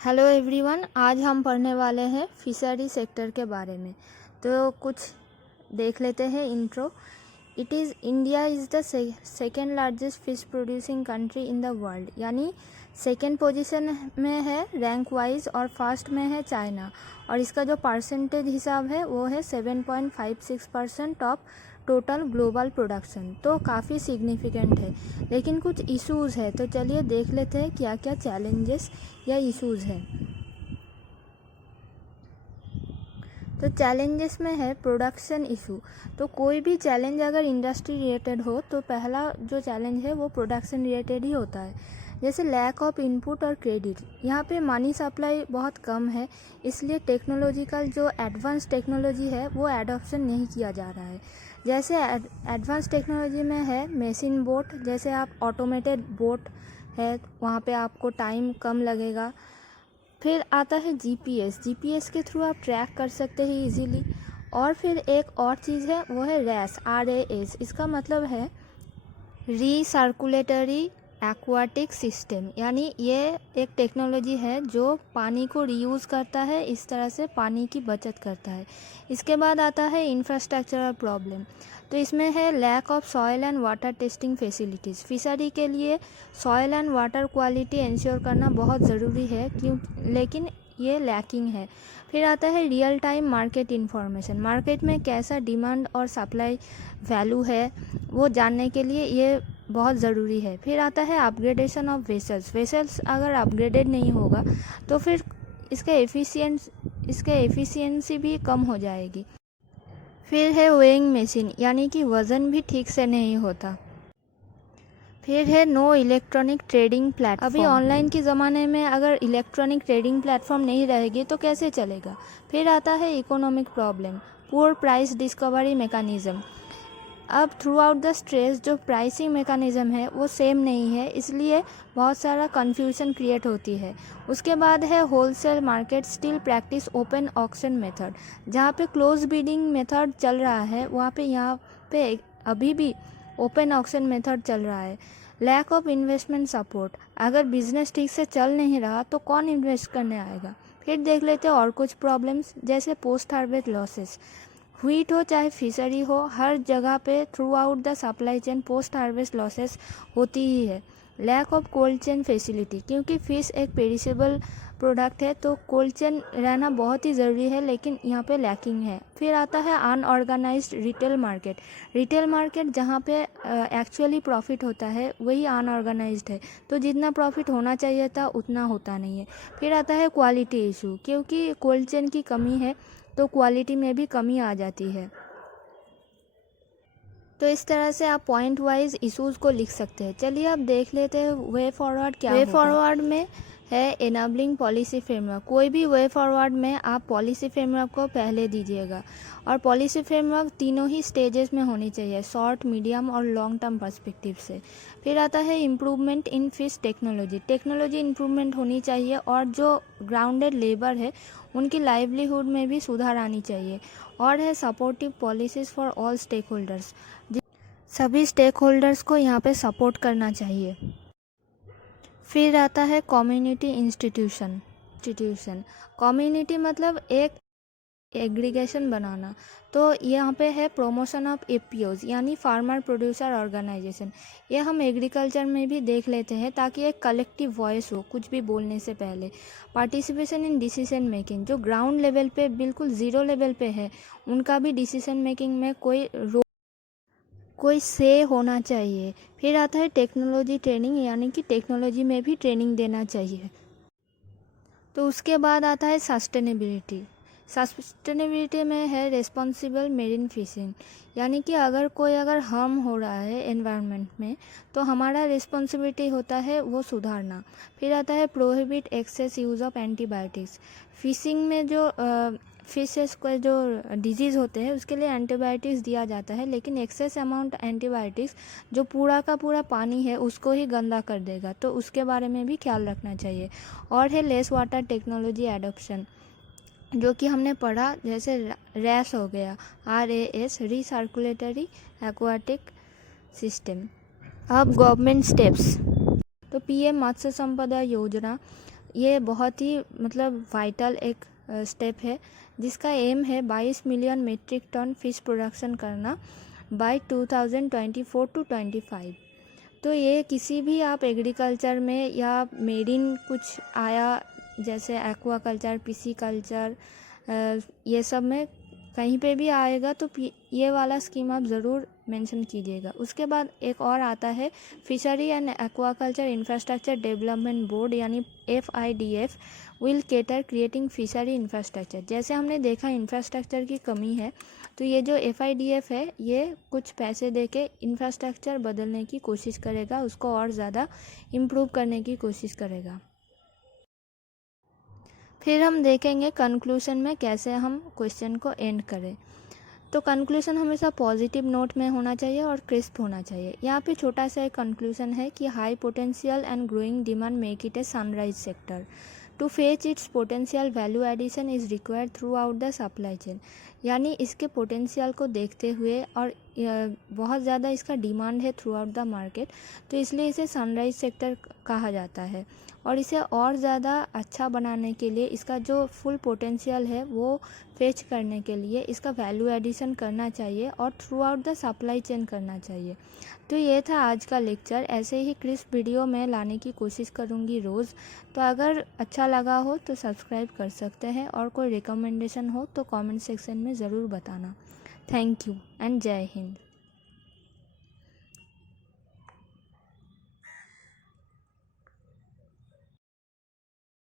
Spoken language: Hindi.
हेलो एवरीवन, आज हम पढ़ने वाले हैं फिशरी सेक्टर के बारे में। तो कुछ देख लेते हैं intro. India is the second largest fish producing country in the world, यानी सेकेंड पोजीशन में है रैंक वाइज और फर्स्ट में है चाइना। और इसका जो परसेंटेज हिसाब है वो है 7.56% ऑफ टोटल ग्लोबल प्रोडक्शन। तो काफ़ी सिग्निफिकेंट है, लेकिन कुछ इश्यूज़ है। तो चलिए देख लेते हैं क्या क्या चैलेंजेस या इश्यूज़ है। तो चैलेंजेस में है प्रोडक्शन इशू। तो कोई भी चैलेंज अगर इंडस्ट्री रिलेटेड हो तो पहला जो चैलेंज है वो प्रोडक्शन रिलेटेड ही होता है। जैसे लैक ऑफ इनपुट और क्रेडिट, यहाँ पे मनी सप्लाई बहुत कम है, इसलिए टेक्नोलॉजिकल जो एडवांस टेक्नोलॉजी है वो एडॉप्शन नहीं किया जा रहा है। जैसे एडवांस टेक्नोलॉजी में है मशीन बोट, जैसे आप ऑटोमेटेड बोट है वहाँ पे आपको टाइम कम लगेगा। फिर आता है जीपीएस के थ्रू आप ट्रैक कर सकते हैं इजीली। और फिर एक और चीज़ है वो है RAS। इसका मतलब है रीसर्कुलेटरी एक्वाटिक सिस्टम, यानी ये एक टेक्नोलॉजी है जो पानी को रीयूज़ करता है, इस तरह से पानी की बचत करता है। इसके बाद आता है इंफ्रास्ट्रक्चरल प्रॉब्लम। तो इसमें है lack of soil and water testing facilities. Fishery के लिए soil and water quality ensure करना बहुत ज़रूरी है, लेकिन ये लैकिंग है। फिर आता है real time market information. Market में कैसा डिमांड और सप्लाई वैल्यू है वो जानने के लिए ये बहुत ज़रूरी है। फिर आता है अपग्रेडेशन ऑफ वेसल्स अगर अपग्रेडेड नहीं होगा तो फिर इसके एफिशिएंसी भी कम हो जाएगी। फिर है वेइंग मशीन, यानी कि वज़न भी ठीक से नहीं होता। फिर है नो इलेक्ट्रॉनिक ट्रेडिंग प्लेटफॉर्म। अभी ऑनलाइन के ज़माने में अगर इलेक्ट्रॉनिक ट्रेडिंग प्लेटफॉर्म नहीं रहेगी तो कैसे चलेगा। फिर आता है economic problem, poor price discovery mechanism. अब थ्रू आउट द स्ट्रेस जो प्राइसिंग मैकेनिज्म है वो सेम नहीं है, इसलिए बहुत सारा कन्फ्यूजन क्रिएट होती है। उसके बाद है wholesale market still practice open auction method. जहाँ पे क्लोज बिडिंग मेथड चल रहा है वहाँ पे यहाँ पे अभी भी ओपन ऑक्शन मेथड चल रहा है। लैक ऑफ इन्वेस्टमेंट सपोर्ट, अगर बिजनेस ठीक से चल नहीं रहा तो कौन इन्वेस्ट करने आएगा। फिर देख लेते हैं और कुछ प्रॉब्लम्स, जैसे पोस्ट हार्वेस्ट लॉसेस। व्हीट हो चाहे फिशरी हो, हर जगह पे throughout the supply chain post harvest losses होती ही है। Lack of cold chain facility, क्योंकि फ़िश एक पेरिशेबल प्रोडक्ट है तो कोल्ड चेन रहना बहुत ही ज़रूरी है, लेकिन यहाँ पे लैकिंग है। फिर आता है अनऑर्गेनाइज्ड रिटेल मार्केट जहाँ पे एक्चुअली प्रॉफिट होता है वही अनऑर्गेनाइज्ड है, तो जितना प्रॉफिट होना चाहिए था उतना होता नहीं है। फिर आता है क्वालिटी इशू, क्योंकि कोल्ड चेन की कमी है तो क्वालिटी में भी कमी आ जाती है। तो इस तरह से आप पॉइंट वाइज इश्यूज़ को लिख सकते हैं। चलिए अब देख लेते हैं वे फॉरवर्ड क्या होगा। वे फॉरवर्ड में है एनाबलिंग पॉलिसी फ्रेमवर्क। कोई भी वे फॉरवर्ड में आप पॉलिसी फ्रेमवर्क को पहले दीजिएगा, और पॉलिसी फ्रेमवर्क तीनों ही स्टेजेस में होनी चाहिए, शॉर्ट, मीडियम और लॉन्ग टर्म पर्सपेक्टिव से। फिर आता है improvement in fish technology improvement होनी चाहिए, और जो ग्राउंडेड लेबर है उनकी लाइवलीहुड में भी सुधार आनी चाहिए। और है supportive policies for all stakeholders, सभी स्टेक होल्डर्स को यहाँ पे सपोर्ट करना चाहिए। फिर आता है कम्युनिटी इंस्टीट्यूशन। कम्युनिटी मतलब एक एग्रीगेशन बनाना। तो यहाँ पे है प्रमोशन ऑफ APOs, यानी फार्मर प्रोड्यूसर ऑर्गेनाइजेशन। ये हम एग्रीकल्चर में भी देख लेते हैं ताकि एक कलेक्टिव वॉइस हो कुछ भी बोलने से पहले। पार्टिसिपेशन इन डिसीजन मेकिंग, जो ग्राउंड लेवल पे बिल्कुल ज़ीरो लेवल पे है उनका भी डिसीजन मेकिंग में कोई से होना चाहिए। फिर आता है टेक्नोलॉजी ट्रेनिंग, यानी कि टेक्नोलॉजी में भी ट्रेनिंग देना चाहिए। तो उसके बाद आता है सस्टेनेबिलिटी में है रिस्पॉन्सिबल मेरीन फिशिंग, यानी कि अगर हार्म हो रहा है एनवायरनमेंट में तो हमारा रिस्पॉन्सिबिलिटी होता है वो सुधारना। फिर आता है prohibit excess use of antibiotics. Fishing में जो फिशेस को जो डिजीज़ होते हैं उसके लिए एंटीबायोटिक्स दिया जाता है, लेकिन एक्सेस अमाउंट एंटीबायोटिक्स जो पूरा का पूरा पानी है उसको ही गंदा कर देगा, तो उसके बारे में भी ख्याल रखना चाहिए। और है लेस वाटर टेक्नोलॉजी एडॉप्शन, जो कि हमने पढ़ा, जैसे RAS हो गया, RAS रीसर्कुलेटरी एक्वाटिक सिस्टम। अब गवर्नमेंट स्टेप्स, तो PM मत्स्य संपदा योजना, ये बहुत ही मतलब वाइटल एक स्टेप है जिसका एम है 22 million metric ton fish production करना बाय 2024 टू 25। तो ये किसी भी आप एग्रीकल्चर में या मेरीन कुछ आया जैसे एक्वाकल्चर, पिसीकल्चर, ये सब में कहीं पे भी आएगा तो ये वाला स्कीम आप ज़रूर मेंशन कीजिएगा। उसके बाद एक और आता है fishery and aquaculture infrastructure development board यानी FIDF will cater creating fishery infrastructure. जैसे हमने देखा इंफ्रास्ट्रक्चर की कमी है, तो ये जो FIDF है ये कुछ पैसे देके इंफ्रास्ट्रक्चर बदलने की कोशिश करेगा, उसको और ज़्यादा इम्प्रूव करने की कोशिश करेगा। फिर हम देखेंगे कंक्लूशन में कैसे हम क्वेश्चन को एंड करें। तो कंक्लूशन हमेशा पॉजिटिव नोट में होना चाहिए और क्रिस्प होना चाहिए। यहाँ पे छोटा सा एक कंक्लूशन है कि high potential and growing demand make it a sunrise sector. To fetch its potential value addition is required throughout the supply chain. यानी इसके पोटेंशियल को देखते हुए और बहुत ज़्यादा इसका डिमांड है थ्रू आउट द मार्केट, तो इसलिए इसे सनराइज सेक्टर कहा जाता है। और इसे और ज़्यादा अच्छा बनाने के लिए इसका जो फुल पोटेंशियल है वो फेच करने के लिए इसका वैल्यू एडिशन करना चाहिए और through out the supply chain करना चाहिए। तो ये था आज का लेक्चर। ऐसे ही क्रिस्प वीडियो मैं लाने की कोशिश करूँगी रोज़। तो अगर अच्छा लगा हो तो सब्सक्राइब कर सकते हैं और कोई रिकमेंडेशन हो तो कमेंट सेक्शन में ज़रूर बताना। थैंक यू एंड जय हिंद।